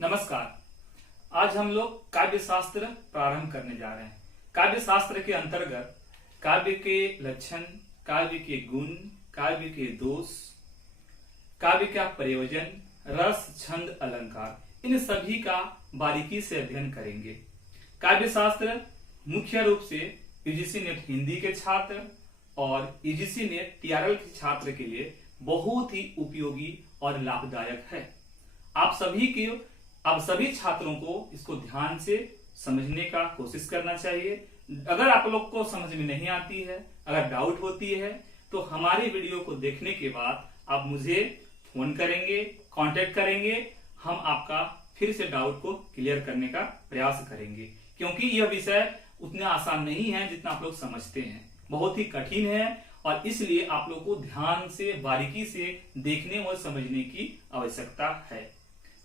नमस्कार। आज हम लोग काव्य शास्त्र प्रारंभ करने जा रहे हैं। काव्य शास्त्र के अंतर्गत काव्य के लक्षण, काव्य के गुण, काव्य के दोष, काव्य का प्रयोजन, रस, छंद, अलंकार, इन सभी का बारीकी से अध्ययन करेंगे। काव्य शास्त्र मुख्य रूप से यूजीसी नेट हिंदी के छात्र और यूजीसी नेट टीआरएल के छात्र के लिए बहुत ही उपयोगी और लाभदायक है। आप सभी छात्रों को इसको ध्यान से समझने का कोशिश करना चाहिए। अगर आप लोग को समझ में नहीं आती है, अगर डाउट होती है, तो हमारी वीडियो को देखने के बाद आप मुझे फोन करेंगे, कांटेक्ट करेंगे। हम आपका फिर से डाउट को क्लियर करने का प्रयास करेंगे, क्योंकि यह विषय उतना आसान नहीं है जितना आप लोग समझते हैं। बहुत ही कठिन है और इसलिए आप लोग को ध्यान से, बारीकी से देखने और समझने की आवश्यकता है।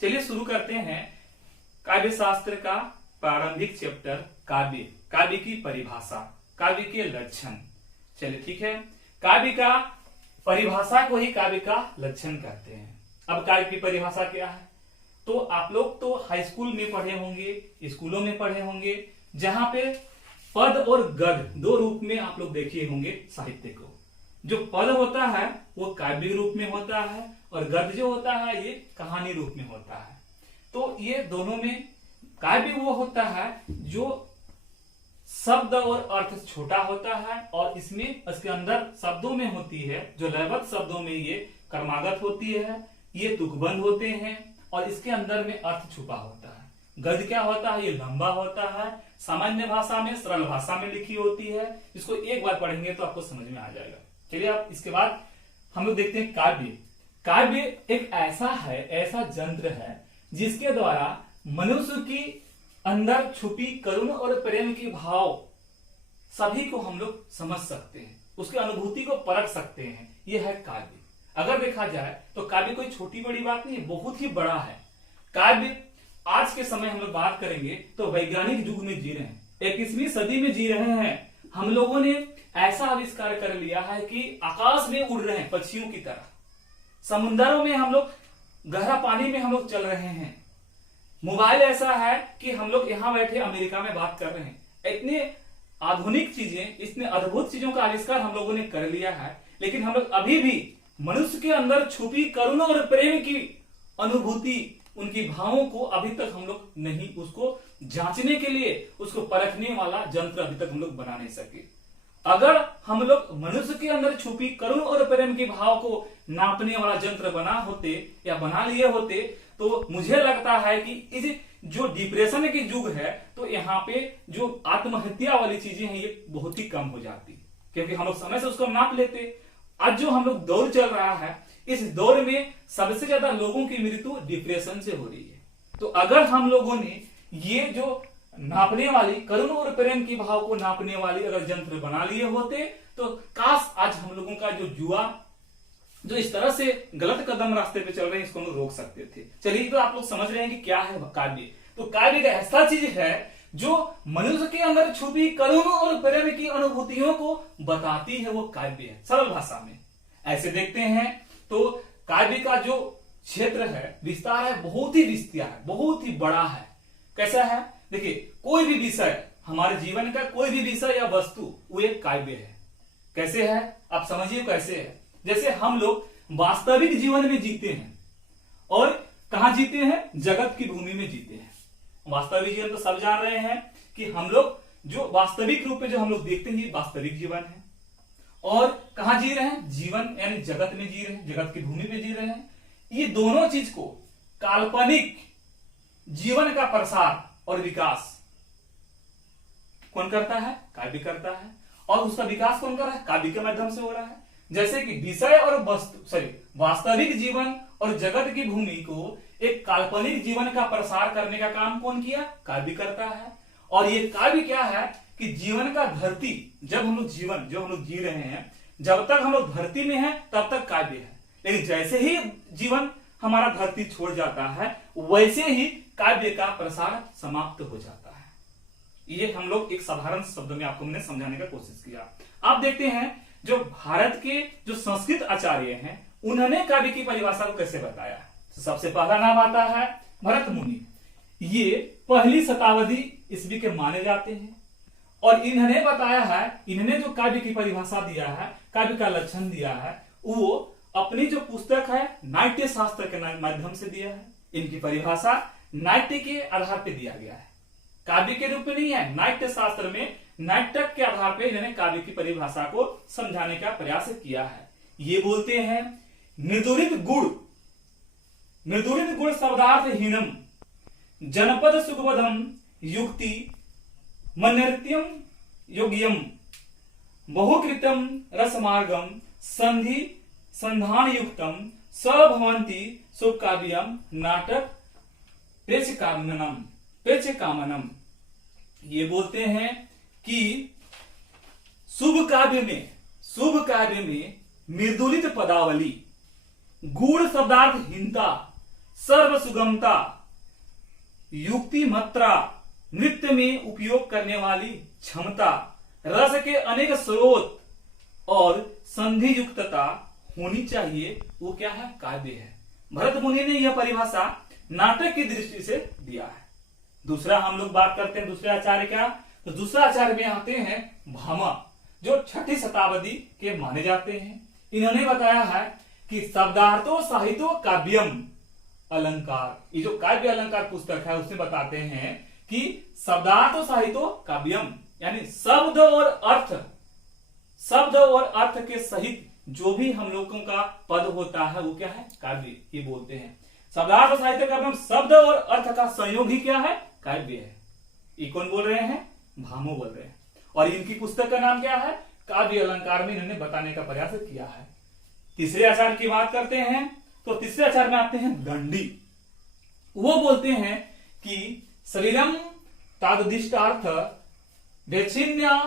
चलिए शुरू करते हैं काव्य शास्त्र का प्रारंभिक चैप्टर काव्य, काव्य की परिभाषा, काव्य के लक्षण। चलिए ठीक है, काव्य का परिभाषा को ही काव्य का लक्षण कहते हैं। अब काव्य की परिभाषा क्या है? तो आप लोग तो हाई स्कूल में पढ़े होंगे, स्कूलों में पढ़े होंगे, जहां पे पद और गद्य दो रूप में आप लोग देखे होंगे साहित्य को। जो पद होता है वो काव्य रूप में होता है और गद्य जो होता है ये कहानी रूप में होता है। तो ये दोनों में काव्य वो होता है जो शब्द और अर्थ छोटा होता है और इसमें इसके अंदर शब्दों में होती है, जो लयबद्ध शब्दों में ये क्रमागत होती है, ये तुकबंद होते हैं और इसके अंदर में अर्थ छुपा होता है। गद्य क्या होता है? ये लंबा होता है, सामान्य भाषा में, सरल भाषा में लिखी होती है। इसको एक बार पढ़ेंगे तो आपको समझ में आ जाएगा। चलिए आप इसके बाद हम लोग देखते हैं काव्य। काव्य एक ऐसा यंत्र है जिसके द्वारा मनुष्य की अंदर छुपी करुण और प्रेम की भाव सभी को हम लोग समझ सकते हैं, उसकी अनुभूति को परख सकते हैं। यह है काव्य। अगर देखा जाए तो काव्य कोई छोटी बड़ी बात नहीं है, बहुत ही बड़ा है। काव्य आज के समय हम लोग बात करेंगे तो वैज्ञानिक युग में जी रहे हैं, 21वीं सदी में जी रहे हैं। हम लोगों ने ऐसा आविष्कार कर लिया है कि आकाश में उड़ रहे हैं पक्षियों की तरह, समुद्रों में हम लोग, गहरा पानी में हम लोग चल रहे हैं। मोबाइल ऐसा है कि हम लोग यहाँ बैठे अमेरिका में बात कर रहे हैं। इतने आधुनिक चीजें, इतने अद्भुत चीजों का आविष्कार हम लोगों ने कर लिया है, लेकिन हम लोग अभी भी मनुष्य के अंदर छुपी करुणा और प्रेम की अनुभूति, उनकी भावों को अभी तक हम लोग नहीं, उसको जांचने के लिए, उसको परखने वाला यंत्र अभी तक हम लोग बना नहीं सके। अगर हम लोग मनुष्य के अंदर छुपी करुण और प्रेम की भाव को नापने वाला यंत्र बना लिए होते तो मुझे लगता है कि इस जो डिप्रेशन की युग है तो यहाँ पे जो आत्महत्या वाली चीजें हैं ये बहुत ही कम हो जाती, क्योंकि हम लोग समय से उसको नाप लेते। आज जो हम लोग दौर चल रहा है, इस दौर में सबसे ज्यादा लोगों की मृत्यु डिप्रेशन से हो रही है। तो अगर हम लोगों ने ये जो नापने वाली, करुण और प्रेम की भाव को नापने वाली अगर यंत्र बना लिए होते तो काश आज हम लोगों का जो युवा जो इस तरह से गलत कदम रास्ते पे चल रहे हैं, इसको हम लोग रोक सकते थे। चलिए, तो आप लोग समझ रहे हैं कि क्या है काव्य। तो काव्य एक ऐसा चीज है जो मनुष्य के अंदर छुपी करुण और प्रेम की अनुभूतियों को बताती है, वो काव्य है, सरल भाषा में। ऐसे देखते हैं तो काव्य का जो क्षेत्र है, विस्तार है, बहुत ही विस्तार है, बहुत ही बड़ा है। कैसा है? देखिए, कोई भी विषय, हमारे जीवन का कोई भी विषय या वस्तु, वो एक काव्य है। कैसे है? आप समझिए कैसे है। जैसे हम लोग वास्तविक जीवन में जीते हैं और कहां जीते हैं? जगत की भूमि में जीते हैं। वास्तविक जीवन तो सब जान रहे हैं कि हम लोग जो वास्तविक रूप में जो हम लोग देखते हैं वास्तविक जीवन है। और कहां जी रहे हैं? जीवन यानी जगत में जी रहे हैं, जगत की भूमि में जी रहे हैं। ये दोनों चीज को, काल्पनिक जीवन का प्रसार और विकास कौन करता है? काव्य करता है। और उसका विकास कौन कर रहा है? काव्य के माध्यम से हो रहा है। जैसे कि विषय और वास्तविक जीवन और जगत की भूमि को एक काल्पनिक जीवन का प्रसार करने का काम कौन किया? काव्य करता है। और ये काव्य क्या है कि जीवन का धरती, जब हम लोग जीवन जो हम लोग जी रहे हैं, जब तक हम लोग धरती में हैं तब तक काव्य है, लेकिन जैसे ही जीवन हमारा धरती छोड़ जाता है वैसे ही काव्य का प्रसार समाप्त हो जाता है। ये हम लोग एक साधारण शब्द में आपको मैंने समझाने का कोशिश किया। आप देखते हैं जो भारत के जो संस्कृत आचार्य हैं, उन्होंने काव्य की परिभाषा को कैसे बताया। तो सबसे पहला नाम आता है भरत मुनि ये पहली शताब्दी ईस्वी के माने जाते हैं और इन्होंने बताया है, इन्होंने जो काव्य की परिभाषा दिया है, काव्य का लक्षण दिया है, वो अपनी जो पुस्तक है नाट्य शास्त्र के माध्यम से दिया है। इनकी परिभाषा नाट्य के आधार पर दिया गया है, काव्य के रूप में नहीं है। नाट्य शास्त्र में नाटक के आधार पर इन्होंने काव्य की परिभाषा को समझाने का प्रयास किया है। ये बोलते हैं निर्दुरित गुण शब्दार्थ हीनम जनपद सुखबधम युक्ति मनृत्यम योग्यम बहुकृतम रसमार्गम संधि संधान युक्तम सभवंती सुकाव्यम नाटक पेचकामनम। ये बोलते हैं कि शुभ काव्य में मृदुलित पदावली, गूढ़ शब्दार्थहीनता, सर्व सुगमता, युक्ति मात्रा, नृत्य में उपयोग करने वाली क्षमता, रस के अनेक स्रोत और संधि युक्तता होनी चाहिए, वो क्या है? काव्य है। भरत मुनि ने यह परिभाषा नाटक की दृष्टि से दिया है। दूसरा हम लोग बात करते हैं दूसरे आचार्य क्या, तो दूसरा आचार्य में आते हैं भामा, जो छठी शताब्दी के माने जाते हैं। इन्होंने बताया है कि शब्दार्थो साहित्यो काव्यम अलंकार, ये जो काव्य अलंकार पुस्तक है उसमें बताते हैं कि शब्दार्थ साहित्यो काव्यम, यानी शब्द और अर्थ के सहित जो भी हम लोगों का पद होता है वो क्या है? काव्य। ये बोलते हैं शब्दार्थ साहित्य काव्यम, शब्द और अर्थ का संयोग ही क्या है? काव्य है। ये कौन बोल रहे हैं? भामो बोल रहे हैं। और इनकी पुस्तक का नाम क्या है? काव्य अलंकार में इन्होंने बताने का प्रयास किया है। तीसरे आचार्य की बात करते हैं तो तीसरे आचार्य में आते हैं दंडी। वो बोलते हैं कि शरीरम तादुदिष्टार्थ वैचिन्या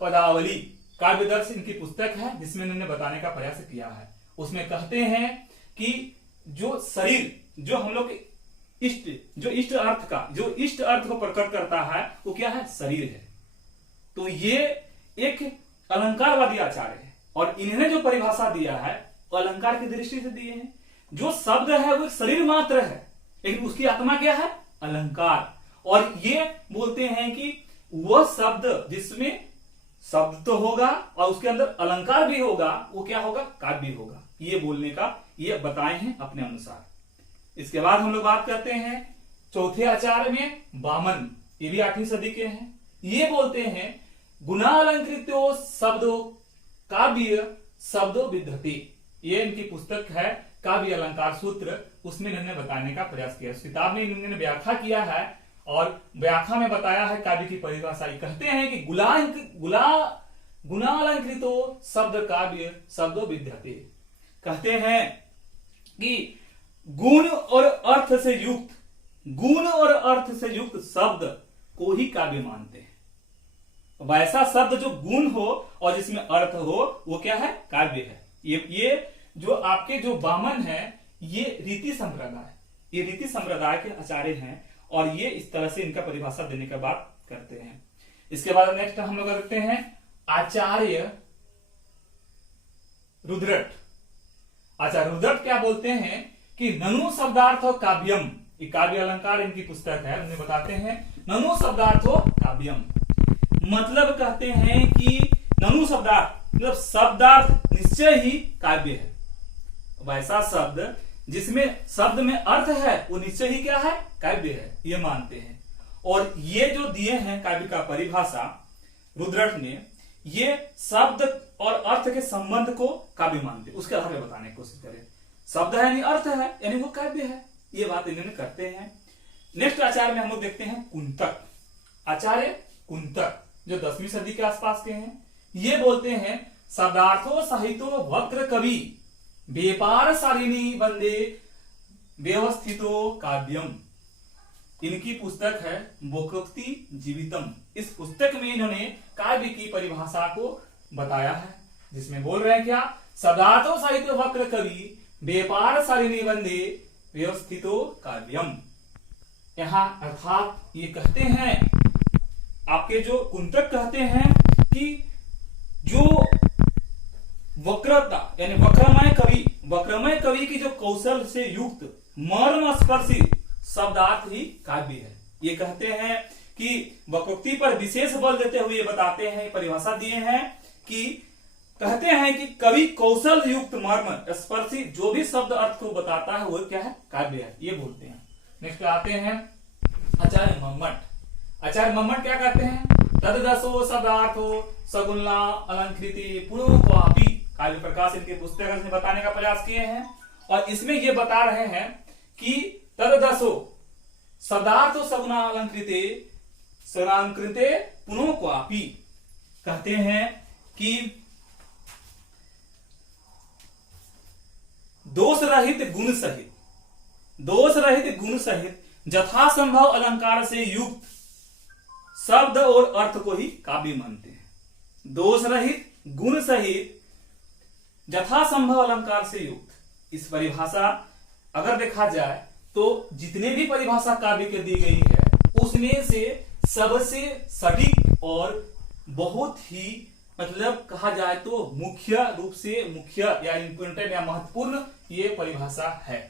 पदावली, काव्य दर्श इनकी पुस्तक है जिसमें इन्होंने बताने का प्रयास किया है। उसमें कहते हैं कि जो शरीर, जो हम लोग इष्ट अर्थ को प्रकट करता है वो क्या है? शरीर है। तो ये एक अलंकारवादी आचार्य है और इन्होंने जो परिभाषा दिया है वो अलंकार की दृष्टि से दिए हैं। जो शब्द है वो शरीर मात्र है, लेकिन उसकी आत्मा क्या है? अलंकार। और ये बोलते हैं कि वह शब्द जिसमें शब्द तो होगा और उसके अंदर अलंकार भी होगा, वो क्या होगा? काव्य होगा। ये बोलने का ये बताए हैं अपने अनुसार। इसके बाद हम लोग बात करते हैं चौथे आचार्य में वामन, ये भी 8वीं सदी के हैं। ये बोलते हैं गुणालंकृतो शब्दो काव्य शब्दो विद्धति, ये इनकी पुस्तक है काव्य अलंकार सूत्र। उसमें इन्होंने बताने का प्रयास किया। उस किताब में इन्होंने व्याख्या किया है और व्याख्या में बताया है काव्य की परिभाषा। कहते हैं कि गुणालंकृतो शब्द काव्य शब्दो विद्धति, कहते हैं कि गुण और अर्थ से युक्त शब्द को ही काव्य मानते हैं। वैसा शब्द जो गुण हो और जिसमें अर्थ हो वो क्या है? काव्य है। ये जो आपके जो वामन है ये रीति संप्रदाय के आचार्य हैं और ये इस तरह से इनका परिभाषा देने का बात करते हैं। इसके बाद नेक्स्ट हम लोग देखते हैं आचार्य रुद्रट। आचार्य रुद्रट क्या बोलते हैं कि ननु शब्दार्थो काव्यम, ये काव्य अलंकार इनकी पुस्तक है। उन्हें बताते हैं ननु शब्दार्थो काव्यम, मतलब कहते हैं कि ननु शब्दार्थ मतलब शब्दार्थ निश्चय ही काव्य है। वैसा शब्द जिसमें शब्द में अर्थ है वो निश्चय ही क्या है? काव्य है, ये मानते हैं। और ये जो दिए हैं काव्य का परिभाषा रुद्रट ने, ये शब्द और अर्थ के संबंध को काव्य मानते हैं। उसके आधार पर बताने की कोशिश करें। शब्द है यानी अर्थ है यानी वो काव्य है, ये बात इन्होंने करते हैं। नेक्स्ट आचार्य में हम लोग देखते हैं कुंतक। आचार्य कुंतक जो 10वीं सदी के आसपास के हैं, ये बोलते हैं शब्दार्थो साहित्यो वक्र कवि व्यापार सारिणी वंदे व्यवस्थितो काव्यम। इनकी पुस्तक है वक्रोक्ति जीवितम। इस पुस्तक में इन्होंने काव्य की परिभाषा को बताया है, जिसमें बोल रहे हैं क्या? शब्दार्थो साहित्यो वक्र कवि व्यापार सारिणी वंदे व्यवस्थितो काव्यम। यहां अर्थात ये कहते हैं, आपके जो कुंतक कहते हैं कि जो वक्रता यानी वक्रमय कवि की जो कौशल से युक्त मर्म स्पर्शी शब्दार्थ ही काव्य है। ये कहते हैं कि वक्रोक्ति पर विशेष बल देते हुए ये बताते हैं, परिभाषा दिए हैं कि कहते हैं कि कवि कौशल युक्त मर्म स्पर्शी जो भी शब्द अर्थ को बताता है वो क्या है, काव्य है, ये बोलते हैं। नेक्स्ट आते हैं आचार्य मम्मट। आचार्य मम्मट क्या कहते हैं, तददसो शब्दार्थो सगुणा अलंकृति पुनोक्वापि, काव्य प्रकाश इनके पुस्तक में बताने का प्रयास किए हैं और इसमें ये बता रहे हैं कि तददसो शब्दार्थो सगुणा अलंकृते सरांकृते पुनोक्वापि, कहते हैं कि दोष रहित गुण सहित यथासंभव अलंकार से युक्त शब्द और अर्थ को ही काव्य मानते हैं। दोष रहित गुण सहित यथासंभव अलंकार से युक्त, इस परिभाषा अगर देखा जाए तो जितने भी परिभाषा काव्य के दी गई है उसमें से सबसे सटीक और बहुत ही मतलब कहा जाए तो मुख्य रूप से मुख्य या इंपोर्टेंट या महत्वपूर्ण ये परिभाषा है।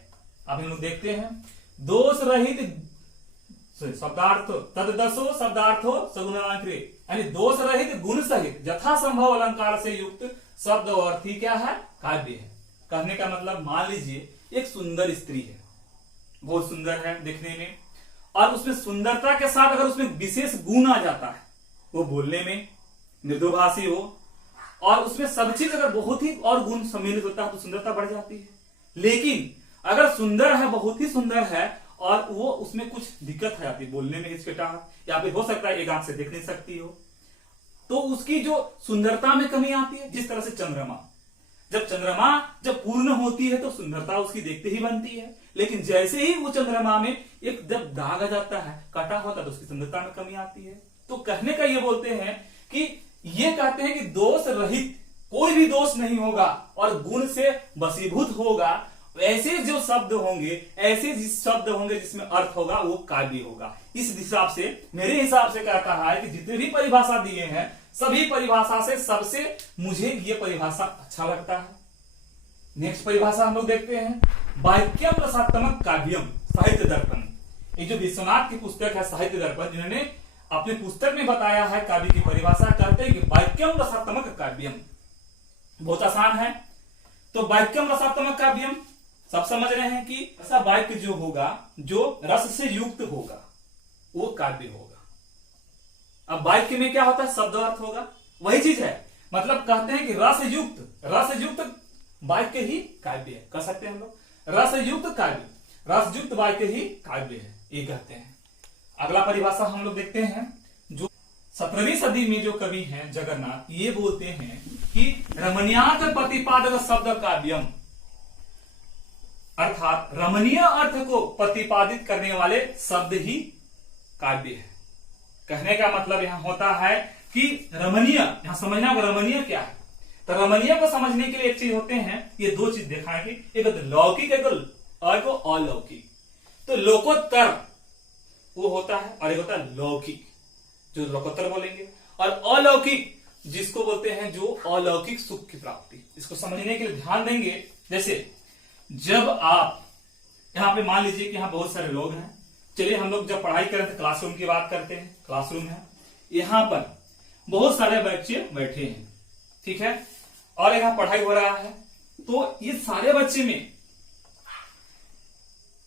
अब हम लोग देखते हैं, दोष रहित शब्दार्थ तददसो शब्दार्थो सगुणालंकृते, यानी दोष रहित गुण सहित यथासंभव अलंकार से युक्त शब्द और अर्थ ही क्या है, काव्य है। कहने का मतलब मान लीजिए एक सुंदर स्त्री है, बहुत सुंदर है देखने में, और उसमें सुंदरता के साथ अगर उसमें विशेष गुण आ जाता है, वो बोलने में मृदुभाषी हो और उसमें सब चीज अगर बहुत ही और गुण सम्मिलित होता है तो सुंदरता बढ़ जाती है। लेकिन अगर सुंदर है, बहुत ही सुंदर है और वो उसमें कुछ दिक्कत है जाती है, बोलने में हिचकिटाहट या फिर हो सकता है एक आंख से देख नहीं सकती हो, तो उसकी जो सुंदरता में कमी आती है। जिस तरह से चंद्रमा जब पूर्ण होती है तो सुंदरता उसकी देखते ही बनती है, लेकिन जैसे ही वो चंद्रमा में एक जब दाग आ जाता है, काटा होता है, तो उसकी सुंदरता में कमी आती है। तो कहने का ये बोलते हैं कि ये कहते हैं कि दोष रहित, कोई भी दोष नहीं होगा और गुण से वशीभूत होगा, ऐसे जो शब्द होंगे, ऐसे जिस शब्द होंगे जिसमें अर्थ होगा वो काव्य होगा। इस हिसाब से मेरे हिसाब से क्या कहा है कि जितने भी परिभाषा दिए हैं सभी परिभाषा से सबसे मुझे ये परिभाषा अच्छा लगता है। नेक्स्ट परिभाषा हम लोग देखते हैं, वाक्यम रसात्मक काव्यम साहित्य दर्पण। ये जो विश्वनाथ की पुस्तक है साहित्य दर्पण, जिन्होंने अपने पुस्तक में बताया है काव्य की परिभाषा, करते हैं कि वाक्यम रसात्मक काव्यम, बहुत आसान है। तो वाक्यम रसात्मक काव्यम सब समझ रहे हैं कि ऐसा वाक्य जो होगा जो रस से युक्त होगा वो काव्य होगा। अब वाक्य में क्या होता है, शब्द अर्थ होगा, वही चीज है। मतलब कहते हैं कि रस युक्त वाक्य ही काव्य है, कह सकते हैं हम लोग, रस युक्त वाक्य ही काव्य है, ये कहते हैं। अगला परिभाषा हम लोग देखते हैं, जो 17वीं सदी में जो कवि हैं जगन्नाथ, ये बोलते हैं कि रमणीयार्थ प्रतिपादक शब्द काव्यम, अर्थात रमणीय अर्थ को प्रतिपादित करने वाले शब्द ही काव्य है। कहने का मतलब यहां होता है कि रमणीय, यहां समझना होगा रमणीय क्या है। तो रमणीय को समझने के लिए एक चीज होते हैं, ये दो चीज दिखाएंगे, एक लौकिक एक अलौकिक। तो लोकोत्तर वो होता है और एक होता है लौकिक, जो लोकोत्तर बोलेंगे, और अलौकिक जिसको बोलते हैं जो अलौकिक सुख की प्राप्ति। इसको समझने के लिए ध्यान देंगे, जैसे जब आप यहां पे मान लीजिए कि यहां बहुत सारे लोग हैं, चलिए हम लोग जब पढ़ाई करते हैं क्लासरूम की बात करते हैं, क्लासरूम है, यहां पर बहुत सारे बच्चे बैठे हैं, ठीक है, और यहां पढ़ाई हो रहा है। तो ये सारे बच्चे में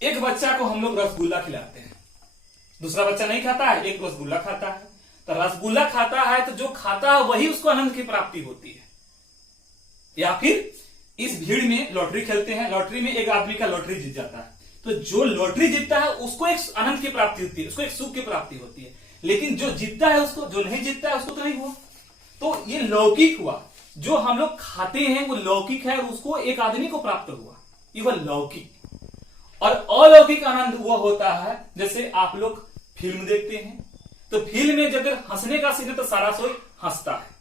एक बच्चा को हम लोग रसगुल्ला खिलाते हैं, दूसरा बच्चा नहीं खाता है, एक रसगुल्ला खाता है। तो रसगुल्ला खाता है तो जो खाता है वही उसको आनंद की प्राप्ति होती है। या फिर इस भीड़ में लॉटरी खेलते हैं, लॉटरी में एक आदमी का लॉटरी जीत जाता है, तो जो लॉटरी जीतता है उसको एक आनंद की प्राप्ति होती है, उसको एक सुख की प्राप्ति होती है। लेकिन जो जीतता है उसको, जो नहीं जीतता है उसको तो नहीं हुआ। तो ये लौकिक हुआ, जो हम लोग खाते हैं वो लौकिक है और उसको एक आदमी को प्राप्त हुआ, ये वह लौकिक। और अलौकिक आनंद वो होता है, जैसे आप लोग फिल्म देखते हैं, तो फिल्म में जब हंसने का सीन है तो सारा सोई हंसता है।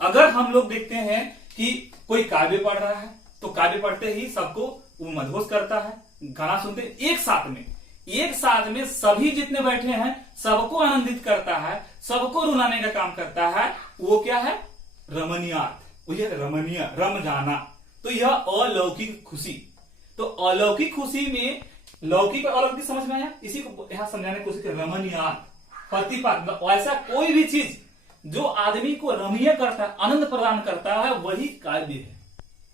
अगर हम लोग देखते हैं कि कोई काव्य पढ़ रहा है तो काव्य पढ़ते ही सबको वो मदहोश करता है, गाना सुनते एक साथ में सभी जितने बैठे हैं सबको आनंदित करता है, सबको रुलाने का काम करता है, वो क्या है, रमणीयार्थ, वो ये रमणीय, रम जाना। तो यह अलौकिक खुशी। तो अलौकिक खुशी में लौकिक और अलौकिक समझ में आया। इसी को यहां समझाने की कोशिश कर रमणीयात, प्रतिपाद, ऐसा कोई भी चीज जो आदमी को रमणीय करता है, आनंद प्रदान करता है, वही काव्य है।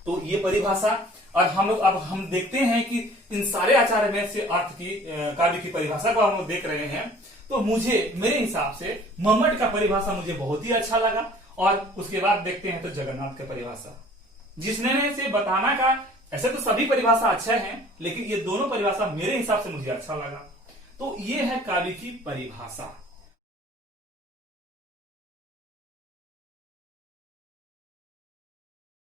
तो ये परिभाषा, और हम लोग अब हम देखते हैं कि इन सारे आचार्य में से अर्थ की काव्य की परिभाषा को हम लोग देख रहे हैं। तो मुझे मेरे हिसाब से मम्मट का परिभाषा मुझे बहुत ही अच्छा लगा, और उसके बाद देखते हैं तो जगन्नाथ का परिभाषा, जिसने से बताना का, ऐसे तो सभी परिभाषा अच्छा है, लेकिन ये दोनों परिभाषा मेरे हिसाब से मुझे अच्छा लगा। तो ये है काव्य की परिभाषा।